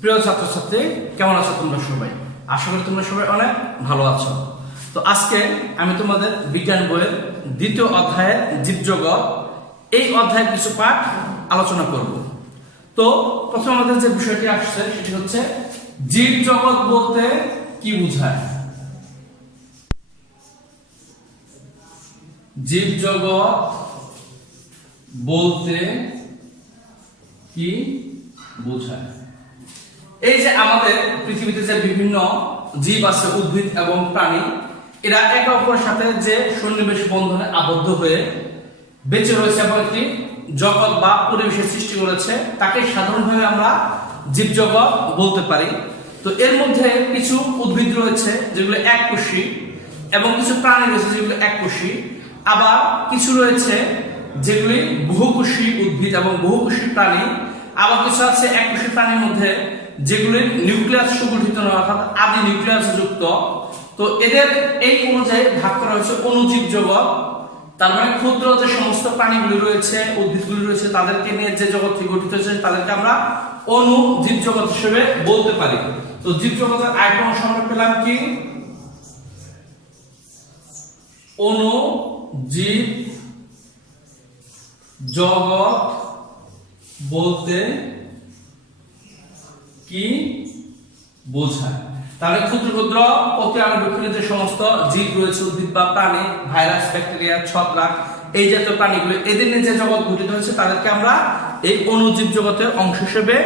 প্রিয় ছাত্রছাত্রী, কেমন আছো তোমরা সবাই? আশা করি তোমরা সবাই অনেক ভালো আছো। তো আজকে আমি তোমাদের বিজ্ঞান বইয়ের দ্বিতীয় অধ্যায়ের জীবজগৎ এই অধ্যায়ের কিছু পাঠ আলোচনা করব। তো প্রথম আমাদের যে বিষয়টি আসছে সেটি হচ্ছে জীবজগৎ বলতে কি বোঝায়। জীবজগৎ বলতে কি বোঝায়? এই যে আমাদের পৃথিবীতে যে বিভিন্ন জীব আছে, উদ্ভিদ এবং প্রাণী, এরা একে অপরের সাথে যে সন্নিবেশ বন্ধনে আবদ্ধ হয়ে বেঁচে রয়েছে এবং একটি জগৎ বা পরিবেশের সৃষ্টি করেছে, তাকে সাধারণভাবে আমরা জীবজগৎ বলতে পারি। তো এর মধ্যে কিছু উদ্ভিদ রয়েছে যেগুলো এককোষী এবং কিছু প্রাণী রয়েছে যেগুলো এককোষী, আবার কিছু রয়েছে যেগুলি বহুকোষী উদ্ভিদ এবং বহুকোষী প্রাণী, আবার কিছু আছে এককোষী প্রাণীর মধ্যে যেগুলির নিউক্লিয়াস সুগঠিত নয়, অর্থাৎ আদি নিউক্লিয়াস যুক্ত। তো এদের এই অনুযায়ী ভাগ করা হয়েছে অণুজীব জগৎ। তার মানে ক্ষুদ্র যে সমস্ত প্রাণীগুলি রয়েছে, উদ্ভিদগুলি রয়েছে, তাদেরকে নিয়ে যে জগৎটি গঠিত হয়েছে তাদেরকে আমরা অণুজীব জগৎ হিসেবে বলতে পারি। তো জীব জগতের আরেকটা অংশ আমরা পেলাম কি? অণুজীব জগৎ বলতে কি বোঝায়? তাহলে ক্ষুদ্র ক্ষুদ্র অতি আণুবীক্ষণের যে সমস্ত জীব রয়েছে, উদ্ভিদ বা প্রাণী, ভাইরাস, ব্যাকটেরিয়া, ছত্রাক, এই জাতীয় প্রাণীগুলো, এদের নিয়ে যে জগৎ গঠিত হয়েছে তাদেরকে আমরা এই অণুজীব জগতের অংশ হিসেবে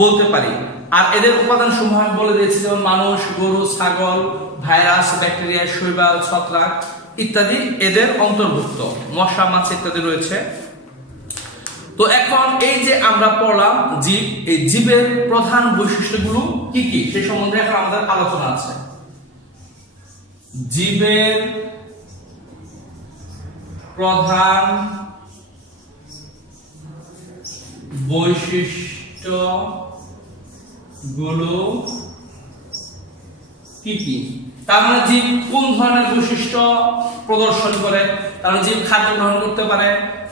বলতে পারি। আর এদের উপাদান সমূহ আমি বলে দিয়েছি, যেমন মানুষ, গরু, ছাগল, ভাইরাস, ব্যাকটেরিয়া, শৈবাল, ছত্রাক ইত্যাদি এদের অন্তর্ভুক্ত, মশা, মাছ ইত্যাদি রয়েছে। তো এখন এই যে আমরা পড়লাম জীব, এই জীবের প্রধান বৈশিষ্ট্যগুলো কি কি সে সম্বন্ধে এখন আমাদের আলোচনা আছে। জীবের প্রধান বৈশিষ্ট্যগুলো কি কি? তার মানে জীব কোন ধরনের বৈশিষ্ট্য প্রদর্শন করে? তার মানে জীব খাদ্য গ্রহণ করতে পারে,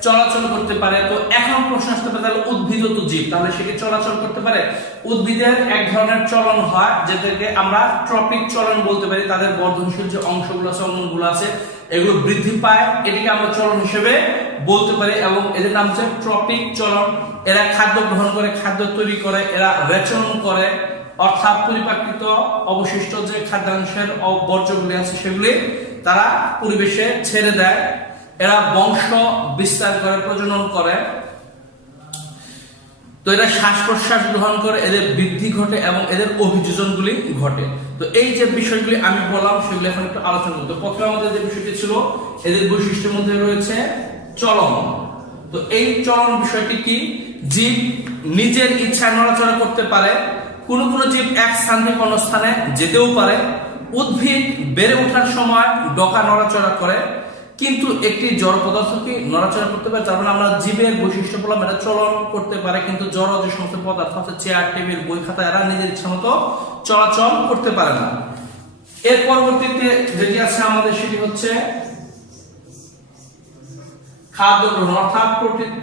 চলাচল করতে পারে। তো এখন প্রশ্ন আসতে পারে, তাহলে উদ্ভিদও তো জীব, তাহলে সে কি চলাচল করতে পারে? উদ্ভিদের এক ধরনের চলন হয় যেটাকে আমরা ট্রপিক চলন বলতে পারি। তাদের বর্ধনশীল যে অংশগুলো আছে, অঙ্গগুলো আছে, এগুলো বৃদ্ধি পায়, এটিকে আমরা চলন হিসেবে বলতে পারি এবং এদের নাম হচ্ছে ট্রপিক চলন। এরা খাদ্য গ্রহণ করে, খাদ্য তৈরি করে, এরা রেচন করে, অর্থাৎ পরিপাকৃত অবশিষ্ট যে খাদ্যাংশের বর্জ্যগুলি আছে সেগুলি তারা পরিবেশে ছেড়ে দেয়। এরা বংশ বিস্তার করে, প্রজনন করে। তো এরা শ্বাস প্রশ্বাস গ্রহণ করে, এদের বৃদ্ধি ঘটে এবং এদের অভিযোজনগুলি ঘটে। তো এই যে বিষয়গুলি আমি বললাম সেগুলি এখন একটু আলোচনা করতে। প্রথমে আমাদের যে বিষয়টি ছিল, এদের বৈশিষ্ট্যের মধ্যে রয়েছে চলন। তো এই চলন বিষয়টি কি? জীব নিজের ইচ্ছায় নড়াচড়া করতে পারে। কোন কোন জীব এক স্থান থেকে অন্য স্থানে যেতেও পারে। উদ্ভিদ বেড়ে ওঠার সময় ডগা নড়াচড়া করে, কিন্তু একটি জড় পদার্থ কি নড়াচড়া করতে পারে? তার মানে আমরা জীবের বৈশিষ্ট্য বললাম, এটা চলন করতে পারে, কিন্তু জড় যে সমস্ত পদার্থ আছে, চেয়ার, টেবিল, বই খাতা, এরা নিজের ইচ্ছা মতো চলাচল করতে পারে না। এর পরবর্তীতে যেটি আছে আমাদের সেটি হচ্ছে খাদ্য গ্রহণ, অর্থাৎ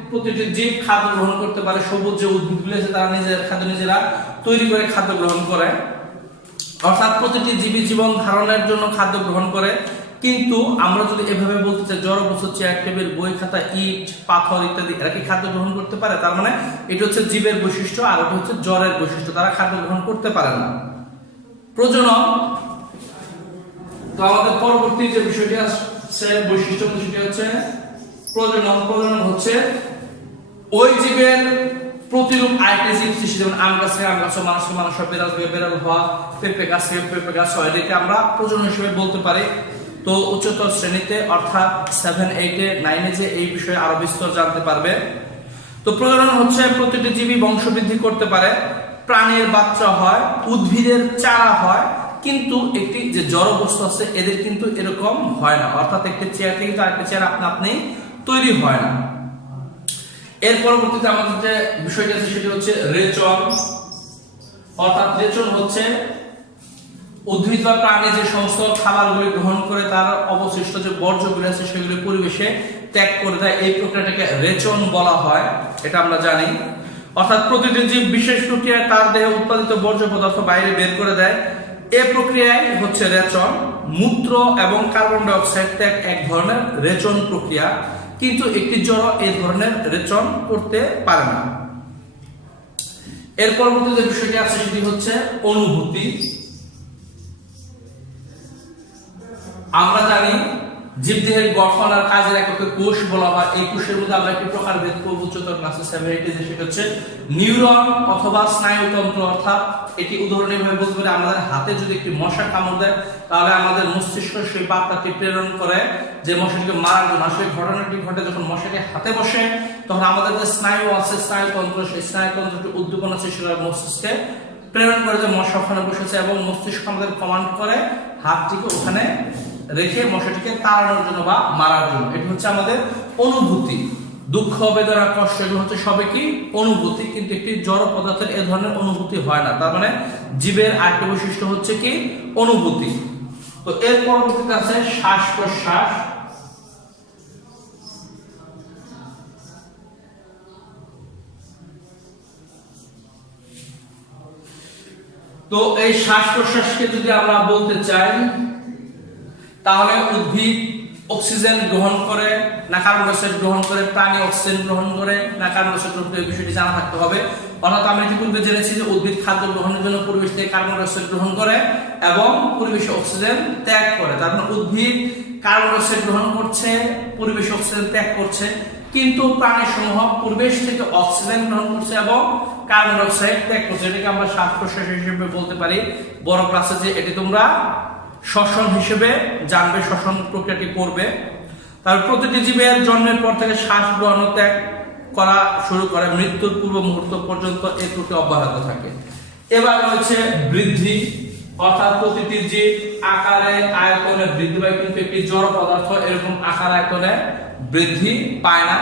প্রতিটি জীব খাদ্য গ্রহণ করতে পারে। সবুজ যে উদ্ভিদগুলি আছে তারা নিজের খাদ্য নিজেরা তৈরি করে খাদ্য গ্রহণ করে, অর্থাৎ প্রতিটি জীবী জীবন ধারণের জন্য খাদ্য গ্রহণ করে। কিন্তু আমরা যদি এভাবে বলতে চাই, জড় বস্তু, চেয়ার, টেবিল, বই খাতা, ইট, পাথর ইত্যাদি, এরা কি খাদ্য গ্রহণ করতে পারে? তার মানে এটা হচ্ছে জীবের বৈশিষ্ট্য, আর এটা হচ্ছে জড়ের বৈশিষ্ট্য, তারা খাদ্য গ্রহণ করতে পারে না। প্রজনন। তো আমাদের পরবর্তী যে বিষয়টি আছে বৈশিষ্ট্য, সেটি হচ্ছে প্রজনন। প্রজনন হচ্ছে ওই জীবের প্রতিরূপ আরেকটি জীব সৃষ্টি, যেমন আম গাছে আম গাছ, মানুষকে মানুষ, বেড়াল বেড়াল হওয়া, পেঁপে গাছে পেঁপে গাছ হয়, এটাকে আমরা প্রজনন হিসেবে বলতে পারি। তো উচ্চতর শ্রেণীতে অর্থাৎ 7, 8, 9 যে এই বিষয়ে আরো বিস্তর জানতে পারবে। তো প্রজনন হচ্ছে প্রতিটি জীবী বংশবৃদ্ধি করতে পারে, প্রাণীর বাচ্চা হয়, উদ্ভিদের চারা হয়, কিন্তু একটি যে জড় বস্তু আছে এদের কিন্তু এরকম হয় না, অর্থাৎ একটি চেয়ার থেকে আরেকটি চেয়ার আপনা আপনি তৈরি হয় না। এর পরবর্তীতে আমাদের যে বিষয়টি আছে সেটি হচ্ছে রেচন। অর্থাৎ রেচন হচ্ছে উদ্ভিদ বা প্রাণী যে সমস্ত খাবারগুলি গ্রহণ করে তার অবশিষ্ট যে বর্জ্যগুলি আছে সেগুলি পরিবেশে ত্যাগ করে দেয়, এই প্রক্রিয়াটাকে রেচন বলা হয়, এটা আমরা জানি। অর্থাৎ প্রতিটি জীব বিশেষ প্রক্রিয়ায় তার দেহে উৎপাদিত বর্জ্য পদার্থ বাইরে বের করে দেয়। এই প্রক্রিয়ায় হচ্ছে রেচন। মূত্র এবং কার্বন ডাই অক্সাইড ত্যাগ এক ধরনের রেচন প্রক্রিয়া, কিন্তু একটি জড় এই ধরনের রেচন করতে পারে না। এর পরবর্তী যে বিষয়টি আছে সেটি হচ্ছে অনুভূতি। আমরা জানি জীবদেহের গঠন আর কাজের এককে কোষ বলা হয়। এই কোষের মধ্যে আমরা একটি প্রকারভেদ করব উচ্চতর ক্লাসে 7-8 এ, সেটা হচ্ছে নিউরন অথবা স্নায়ুতন্ত্র। অর্থাৎ এটি উদাহরণীয়ভাবে বলতে পারি, আমাদের হাতে যদি একটি মশা কামড় দেয় তাহলে আমাদের মস্তিষ্ক সেই বার্তাটি প্রেরণ করে যে মশাটিকে মারার জন্য। আসলে ঘটনাটি ঘটে যখন মশাটি হাতে বসে, তখন আমাদের যে স্নায়ু আছে, স্নায়ুতন্ত্র, সেই স্নায়ুতন্ত্রটি উদ্দীপনা সৃষ্টি করে মস্তিষ্কে প্রেরণ করে যে মশা ওখানে বসেছে, এবং মস্তিষ্ক আমাদের কমান্ড করে হাতটিকে ওখানে রেখে মশাটিকে তাড়ানোর জন্য বা মারার জন্য। এটি হচ্ছে আমাদের অনুভূতি। দুঃখ, বেদনা, কষ্ট এগুলো হচ্ছে সবে কি অনুভূতি, কিন্তু একটি জড় পদার্থের এ ধরনের অনুভূতি হয় না। তার মানে জীবের আরেকটি বৈশিষ্ট্য হচ্ছে কি অনুভূতি। তো এর পরবর্তীতে আছে শ্বাস প্রশ্বাস। তো এই শ্বাস প্রশ্বাসকে যদি আমরা বলতে চাই, তাহলে উদ্ভিদ অক্সিজেন গ্রহণ করে না কার্বন ডাই অক্সাইড গ্রহণ করে, প্রাণী অক্সিজেন গ্রহণ করে না কার্বন ডাই অক্সাইড গ্রহণ করে, এই বিষয়টি জানা থাকতে হবে। অর্থাৎ আমরা ইতিপূর্বে জেনেছি যে উদ্ভিদ খাদ্য গ্রহণের জন্য পরিবেশ থেকে কার্বন ডাই অক্সাইড গ্রহণ করে এবং পরিবেশে অক্সিজেন ত্যাগ করে। তার মানে উদ্ভিদ কার্বন ডাই অক্সাইড গ্রহণ করছে, পরিবেশে অক্সিজেন ত্যাগ করছে, কিন্তু প্রাণী সমূহ পরিবেশ থেকে অক্সিজেন গ্রহণ করছে এবং কার্বন ডাই অক্সাইড ত্যাগ করছে। এটাকে আমরা শ্বাস প্রশ্বাস হিসেবে বলতে পারি। বড় ক্লাসে যে এটি তোমরা শ্বসন হিসেবে জানবে, শ্বসন প্রক্রিয়াটি করবে। তার প্রতিটি জীবের জন্মের পর থেকে শ্বাস গ্রহণ ত্যাগ করা শুরু করে, মৃত্যুর পূর্ব মুহূর্ত পর্যন্ত এই প্রক্রিয়া অব্যাহত থাকে। এবার রয়েছে বৃদ্ধি, অর্থাৎ প্রতিটি জীব আকারে আয়তনে বৃদ্ধি পায়, কিন্তু একটি জড় পদার্থ এরকম আকার আয়তনে বৃদ্ধি পায় না।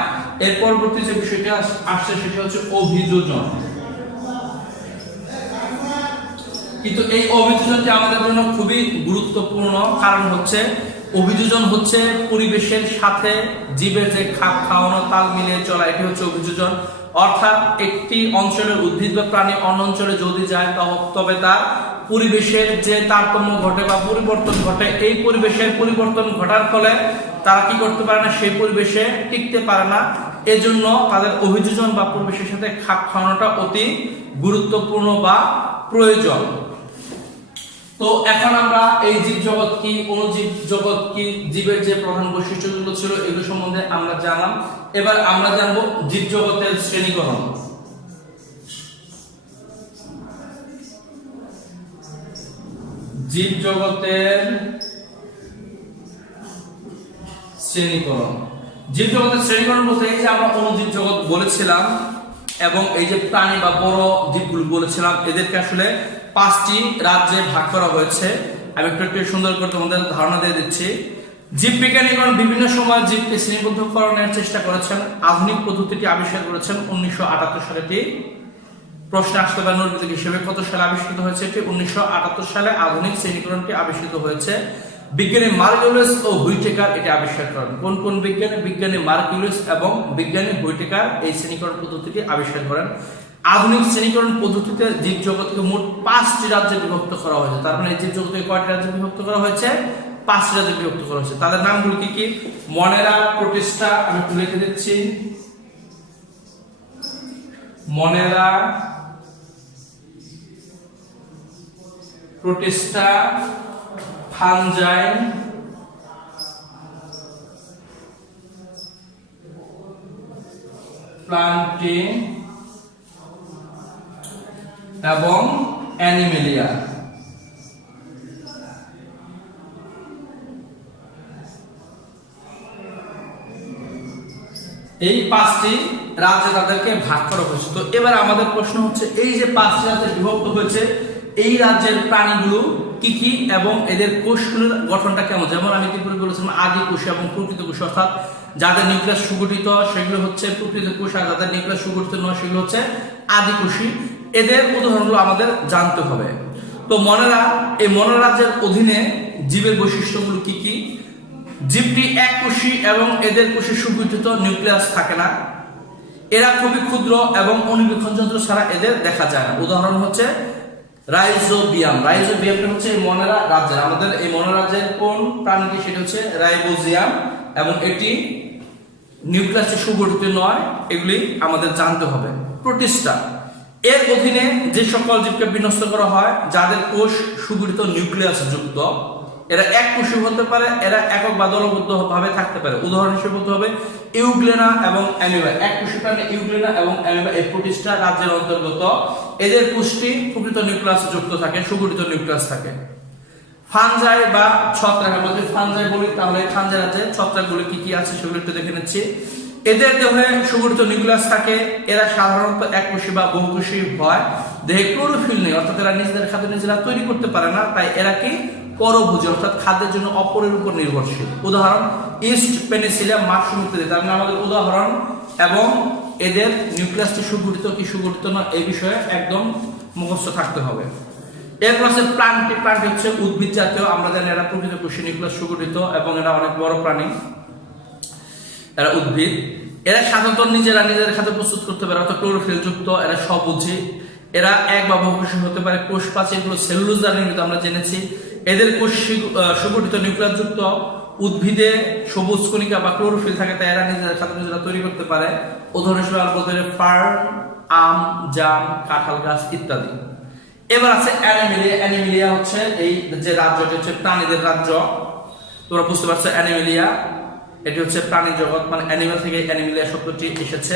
এর পরবর্তী যে বিষয়টা আসছে সেটা হচ্ছে অভিযোজন। কিন্তু এই অভিযোজনটি আমাদের জন্য খুবই গুরুত্বপূর্ণ, কারণ হচ্ছে অভিযোজন হচ্ছে পরিবেশের সাথে জীবের যে খাপ খাওয়ানো, তাল মিলিয়ে চলা, এটি হচ্ছে অভিযোজন। অর্থাৎ একটি অঞ্চলের উদ্ভিদ বা প্রাণী অন্য অঞ্চলে যদি যায় তবে তার পরিবেশের যে তারতম্য ঘটে বা পরিবর্তন ঘটে, এই পরিবেশের পরিবর্তন ঘটার ফলে তারা কি করতে পারে না, সেই পরিবেশে টিকতে পারে না। এজন্য তাদের অভিযোজন বা পরিবেশের সাথে খাপ খাওয়ানোটা অতি গুরুত্বপূর্ণ বা প্রয়োজন। তো এখন আমরা এই জীব জগৎ কি, অণুজীব জগৎ কি, জীবের যে প্রধান বৈশিষ্ট্যগুলো ছিল এগুলো সম্বন্ধে আমরা জানলাম। এবার আমরা জানবো জীব জগতের শ্রেণীকরণ। জীব জগতের শ্রেণীকরণ। জীব জগতের শ্রেণীকরণ বলতে এই যে আমরা অণুজীব জগৎ বলেছিলাম এবং এই যে প্রাণী বা বড় জীবগুলো বলেছিলাম, এদেরকে আসলে 5টি রাজ্যে ভাগ করা হয়েছে। আমি একটু সুন্দর করে তোমাদের ধারণা দিয়ে দিচ্ছি। জীববিজ্ঞানীগণ বিভিন্ন সময় জীবকে শ্রেণীবদ্ধকরণের চেষ্টা করেছেন। আধুনিক পদ্ধতিটি আবিষ্কার করেছেন 1978 সালে। প্রশ্ন আসতে পারে নৈর্ব্যক্তিক হিসেবে কত সালে আবিষ্কৃত হয়েছে? এটি 1978 সালে আধুনিক শ্রেণীকরণটি আবিষ্কৃত হয়েছে। বিজ্ঞানী মার্কিউলিয়াস ও হুইটেকার এটি আবিষ্কার করেন। কোন কোন বিজ্ঞানী? বিজ্ঞানী মার্কিউলিয়াস এবং বিজ্ঞানী হুইটেকার এই শ্রেণীকরণ পদ্ধতিটি আবিষ্কার করেন। আধুনিক শ্রেণীকরণ পদ্ধতিতে জীব জগৎকে মোট 5টি রাজ্যে বিভক্ত করা হয়েছে। তার মানে এই জীব জগৎকে কয়টি রাজ্যে বিভক্ত করা হয়েছে? 5টি রাজ্যে বিভক্ত করা হয়েছে। তাদের নামগুলো কি কি? মনেরা, প্রোটিস্টা, আমি একটু লিখে দিচ্ছি। মনেরা, প্রোটিস্টা, ফানজাই, প্লান্টিং এবং অ্যানিমেলিয়া। এই 5টি রাজ্যে তাদেরকে ভাগ করা হয়েছে। তো এবার আমাদের প্রশ্ন হচ্ছে, এই যে 5টি রাজ্যে বিভক্ত হয়েছে, এই রাজ্যের প্রাণীগুলো কি কি এবং এদের কোষগুলোর গঠনটা কেমন? যেমন আমি কি বলেছিলাম, আদি কোষ এবং প্রকৃত কোষ, অর্থাৎ যাদের নিউক্লিয়াস সুগঠিত সেগুলো হচ্ছে প্রকৃত কোষ, আর যাদের নিউক্লিয়াস সুগঠিত নয় সেগুলো হচ্ছে আদি কোষী। এদের উদাহরণগুলো আমাদের জানতে হবে। তো মনেরা, এই মনেরা রাজ্যের অধীনে জীবের বৈশিষ্ট্যগুলো কি কি? জীবটি এককোষী এবং এদের কোষে সুগঠিত নিউক্লিয়াস থাকে না। এরা খুবই ক্ষুদ্র এবং অনুবীক্ষণ যন্ত্র ছাড়া এদের দেখা যায় না। উদাহরণ হচ্ছে রাইজোবিয়াম। রাইজোবিয়ামটা হচ্ছে এই মনোরা রাজ্যের, আমাদের এই মনোরা রাজ্যের কোন প্রাণীটি, সেটা হচ্ছে রাইবোজিয়াম, এবং এটি নিউক্লিয়াসে সুগঠিত নয়, এগুলি আমাদের জানতে হবে। প্রোটিস্টা, এর অধীনে যে সকল জীবকে বিন্যস্ত করা হয় যাদের কোষ সুগঠিত নিউক্লিয়াস যুক্ত, এরা এক কোষী হতে পারে, এরা একক বা দলবদ্ধ ভাবে থাকতে পারে। উদাহরণ হিসেবে বলতে হবে ইউগ্লেনা এবং অ্যামিবা। এক কোষী প্রাণী ইউগ্লেনা এবং অ্যামিবা এই প্রোটিস্টা রাজ্যের অন্তর্গত। এদের কোষটি প্রকৃত নিউক্লিয়াস যুক্ত থাকে, সুগঠিত নিউক্লিয়াস থাকে। ফানজাই বা ছত্রাক, আমাদের ফানজাই বলি, তাহলে ফানজাই রাজ্যে ছত্রাকগুলো কি কি আছে সেগুলো একটু দেখে নিচ্ছি। এদের দেহে সুগঠিত নিউক্লিয়াস থাকে। এরা সাধারণত এককোষী বা বহুকোষী হয়। দেহে ক্লোরোফিল নেই, অর্থাৎ এরা নিজেদের খাদ্য নিজেরা তৈরি করতে পারে না, তাই এরা কি পরভোজী, অর্থাৎ খাদ্যের জন্য অপরের উপর নির্ভরশীল। উদাহরণ ইস্ট, পেনিসিলিয়াম, মাশরুম ইত্যাদি। তার মানে আমাদের উদাহরণ এবং এদের নিউক্লিয়াসটি সুগঠিত কি সুগঠিত না এই বিষয়ে একদম মুখস্থ থাকতে হবে। এরপর আছে প্লান্টি। প্লান্টি হচ্ছে উদ্ভিদ জাতীয়, আমরা জানি এরা প্রকৃত কোষী নিউক্লিয়াস সুগঠিত এবং এরা অনেক বড় প্রাণী, এরা উদ্ভিদ। এরা সাধারণত নিজেরা নিজেদের খাদ্য প্রস্তুত করতে পারে, অর্থাৎ ক্লোরোফিল যুক্ত। এরা স্বভোজী। এরা এক বা বহুকোষী হতে পারে। কোষ প্রাচীরগুলো সেলুলোজ দ্বারা নির্মিত, আমরা জেনেছি। এদের কোষ সুগঠিত নিউক্লিয়াস যুক্ত। উদ্ভিদে সবুজ কণিকা বা ক্লোরোফিল থাকে, তাই এরা নিজেদের খাদ্য নিজেরা তৈরি করতে পারে। উদাহরণ হিসেবে আমরা বলতে পারি ফার্ন, আম, জাম, কাঁঠাল গাছ ইত্যাদি। এবার আছে অ্যানিমেলিয়া। অ্যানিমেলিয়া হচ্ছে এই যে রাজ্যটি হচ্ছে প্রাণীদের রাজ্য, তোমরা বুঝতে পারছো। অ্যানিমেলিয়া এটি হচ্ছে প্রাণী জগৎ, মানে অ্যানিমেল থেকে অ্যানিমেলিয়া শব্দটি এসেছে।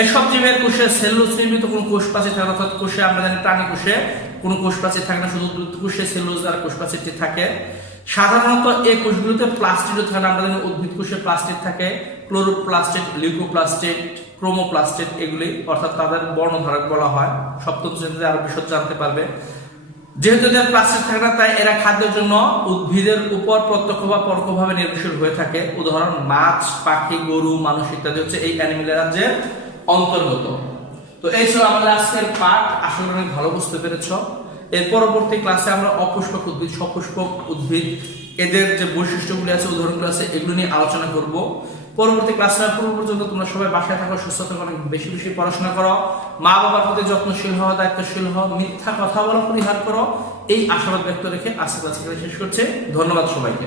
এসব জীবের কোষে সেলুলোজ নির্মিত কোনো কোষ প্রাচীর থাকে, অর্থাৎ কোষে আমরা জানি প্রাণী কোষে কোনো কোষ প্রাচীর থাকে না, শুধু কোষে সেলুলোজ দ্বারা কোষ প্রাচীরটি থাকে। সাধারণত এই কোষগুলোতে প্লাস্টিড থাকে না, আমরা জানি উদ্ভিদ কোষে প্লাস্টিড থাকে, ক্লোরোপ্লাস্টিড, লিউকোপ্লাস্টিড, ক্রোমোপ্লাস্টিড এগুলি, অর্থাৎ তাদের বর্ণধারক বলা হয়। সপ্তম শ্রেণীতে আরো বিশদ জানতে পারবে। যেহেতু এদের প্লাস্টিড থাকে না, তাই এরা খাদ্যের জন্য উদ্ভিদের উপর প্রত্যক্ষ বা পরোক্ষভাবে নির্ভরশীল হয়ে থাকে। উদাহরণ মাছ, পাখি, গরু, মানুষ ইত্যাদি হচ্ছে এই অ্যানিমেলিয়া রাজ্যের অন্তর্গত। তো এই ছিল আমাদের আজকের পাঠ, আশা করি অনেক ভালো বুঝতে পেরেছ। এর পরবর্তী ক্লাসে আমরা অপুষ্পক উদ্ভিদ, সপুষ্পক উদ্ভিদ, এদের যে বৈশিষ্ট্যগুলি আছে, উদাহরণগুলো আছে, এগুলো নিয়ে আলোচনা করব। পরবর্তী ক্লাসে পূর্ব পর্যন্ত তোমরা সবাই বাসায় থাকো, সুস্থ থাকো, অনেক বেশি বেশি পড়াশোনা করো, মা বাবার প্রতি যত্নশীল হও, দায়িত্বশীল হও, মিথ্যা কথা বলা পরিহার করো, এই আশাবাদ ব্যক্ত রেখে আজকের ক্লাস শেষ করছে। ধন্যবাদ সবাইকে।